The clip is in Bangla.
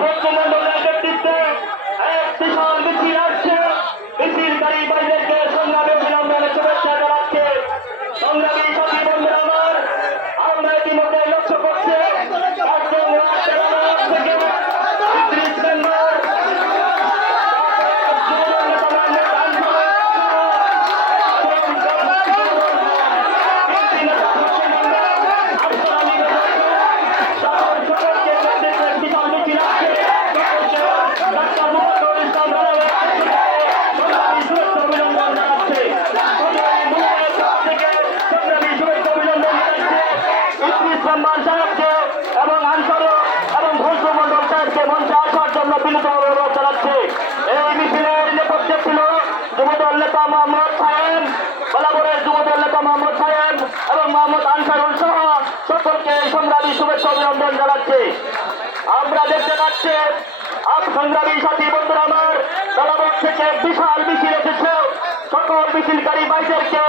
ভদ্রমন্ডলের নেতৃত্বে এক বিশাল মিছিল আসছে। মিছিলকারী ভাইদেরকে সংগ্রামী অভিনন্দনের শুভেচ্ছা জানাচ্ছে। সংগ্রামী সাথী বন্ধুরা আমার, আমরা ইতিমধ্যে লক্ষ্য করছি এবং আনসারক এবং ভদ্রমন্ডল সাহেবকে মঞ্চে আসার জন্য বিনীতভাবে অনুরোধ জানাচ্ছে। এই মিছিলের নেপথ্যে ছিল যুবদল নেতা মোহাম্মদ সাহেব, বলাবরের যুবদল নেতা মোহাম্মদ সাহেব এবং মোহাম্মদ আনসারুল সহ সকলকে সংগ্রামী শুভেচ্ছা অভিনন্দন জানাচ্ছে। আমরা দেখতে পাচ্ছি সংগ্রামী সাথী বন্ধুরা আমার, বলাবর থেকে বিশাল মিছিল এসেছে। সকল মিছিলকারী ভাইদেরকে